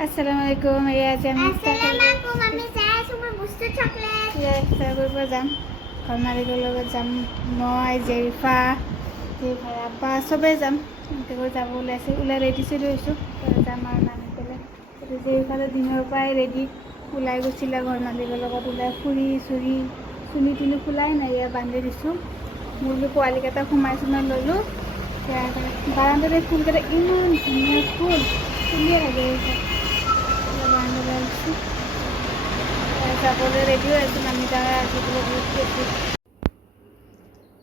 Assalamualaikum. Ya, jam Assalamualaikum. Mami saya cuma bustu coklat. Ya, saya berubah jam. Kamari kalau jam moi Jerifa, apa sobe jam. Kalau jam ulah ready sih dulu. Kalau jam mana nih kalau. Jadi Jerifa tuh dinner pai ready. Ulai gusila kamari kalau ulai puri suri suni tini ulai na ya bandar isu. Mulu kuali kata kumai semua lalu. Ya, barang dari full kada iman, punya full. Ini ada itu.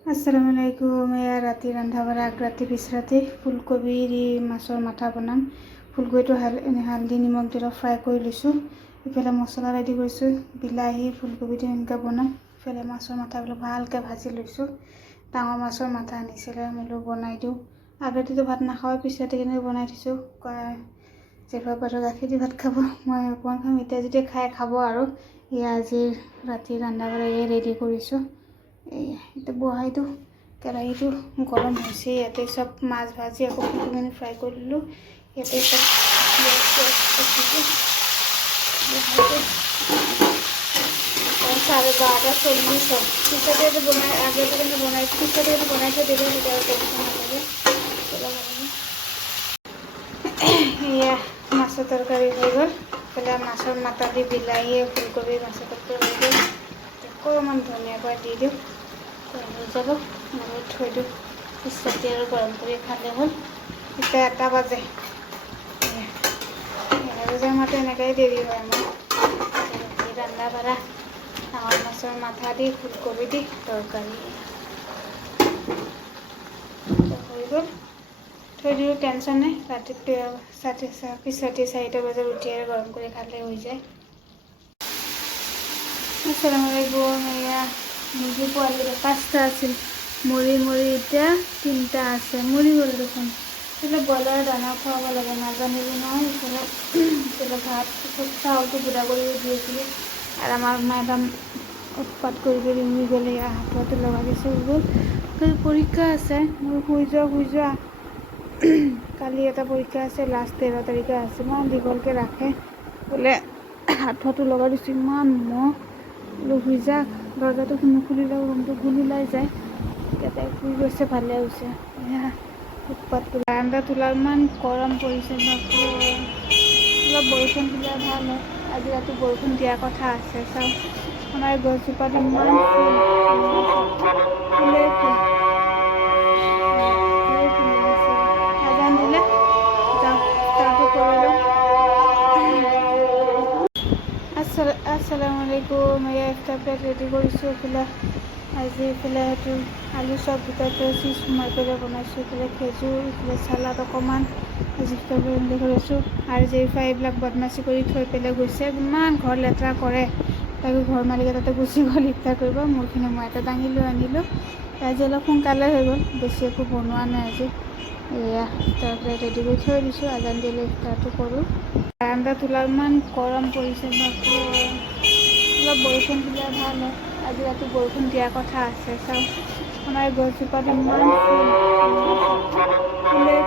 Assalamualaikum ya rati randha bara agrati bisrati ফুলকবি দি মাছৰ মাথা বনাম ফুলকবিটো হালধি নিমখ দি fry কৰি লৈছোঁ ইফালে মছলা ৰেডি কৰিছোঁ বিলাহী ফুলকবিটো এনেকৈ বনাম ইফালে মাছৰ মাথাবিলাক ভালকৈ ভাজি লৈছোঁ ডাঙৰ মাছৰ মাথা আনিছিলে মোলো বনাই দিওঁ আগতেতো ভাত নাখাওঁ পিছতে কিনে বনাই দিছোঁ যেফা পাতৰ গাখীৰ দি ভাত খাব মই অকণমান খাম এতিয়া যেতিয়া খাই খাব আৰু এয়া আজি ৰাতি ৰন্ধা বঢ়া ৰেডি কৰিছোঁ এতিয়া বহাই দিওঁ কেৰাহীটো গৰম হৈছে ইয়াতে চব মাছ ভাজি আকৌ ফুলকবি ফ্ৰাই কৰি দিলোঁ ইয়াতে চব চাৰে 12টা 40 চব পিছতে বনাই আগতে বনাই পিছতে বনাইছে দিলে তেতিয়া টেনশ্যন নালাগে এয়া মাছৰ তৰকাৰী হৈ গ'ল পেলাই মাছৰ মাথা দি বিলাহীয়ে ফুলকবি মাছৰ তৰকাৰী হৈ গ'ল অকণমান ধনিয়াকৈ দি দিওঁ হৈ যাব মই থৈ দিওঁ পিছতে আৰু গৰম কৰি খালে হ'ল এতিয়া 1টা বাজে মাত্ৰ এনেকৈ দেৰি হয় আমাৰ ৰন্ধা বঢ়া ডাঙৰ মাছৰ মাথা দি ফুলকবি দি তৰকাৰী হৈ গ'ল থৈ দিওঁ টেনশ্যন নাই ৰাতিপুৱা পিছতে 4টা বজাত উঠি আৰু গৰম কৰি খালে হৈ যায় Assalamualaikum ya মুৰ্গী পোৱালি 5টা আছিল মৰি এতিয়া 3টা আছে মৰি গ'ল দেখোন এতিয়া ব্ৰইলাৰ দানা খুৱাব লাগে নাজানিলোঁ নহয় এতিয়া ভাত চাউলটো গুড়া কৰি দিছিলোঁ আৰু আমাৰ মেডাম উৎপাত কৰি উৰি গ'লে হাততে লগাই দিছে গ'ল পৰীক্ষা আছে মোৰ শুই যোৱা কালি এটা পৰীক্ষা আছে লাষ্ট 13 তাৰিখে আছে ইমান দীঘলকৈ ৰাখে বোলে হাতটো লগাই দিছোঁ ইমান মহ শুই যাক দৰ্জাটো নুখুলিলে ৰুমটো গুল ওলাই যায় এতিয়া শুই গৈছে ভালে হৈছে উৎপাত বাৰান্দা তোলা ইমান গৰম পৰিছে অলপ বৰষুণ দিলে ভাল হয় আজি ৰাতি বৰষুণ দিয়াৰ কথা আছে চাওঁ আমাৰ গছজোপাত ইমান ফুলে আজান দিলে যাওঁ তাৰটো কৰি লওঁ Assalamualaikum ya iftar plate ready কৰিছোঁ এইফালে আজি এইফালে সেইটো আলু চব ভিতৰতে চিজ সোমাই পেলাই বনাইছোঁ এইফালে খেজুৰ এইফালে চালাড অকণমান আজি ইফতাৰ প্লেট ৰেডি কৰিছোঁ আৰু জেৰিফা এইবিলাক বদমাচি কৰি থৈ পেলাই গৈছে ইমান ঘৰ লেতেৰা কৰে তাকে ঘৰ মালিকে তাতে গুচি গ'ল ইফতাৰ কৰিব মোৰখিনি মই এটা দাঙি লৈ আনিলোঁ আজি অলপ সোনকালে হৈ গ'ল বেছি একো বনোৱা নাই আজি এয়া ইফতাৰ প্লেট ৰেডি কৰি থৈ দিছোঁ আজান দিলে ইফতাৰটো কৰোঁ বাৰান্দা তোলা ইমান গৰম পৰিছে অলপ বৰষুণ দিলে ভাল হয় আজি ৰাতি বৰষুণ দিয়াৰ কথা আছে চাওঁ আমাৰ গছজোপাত ইমান ফুলে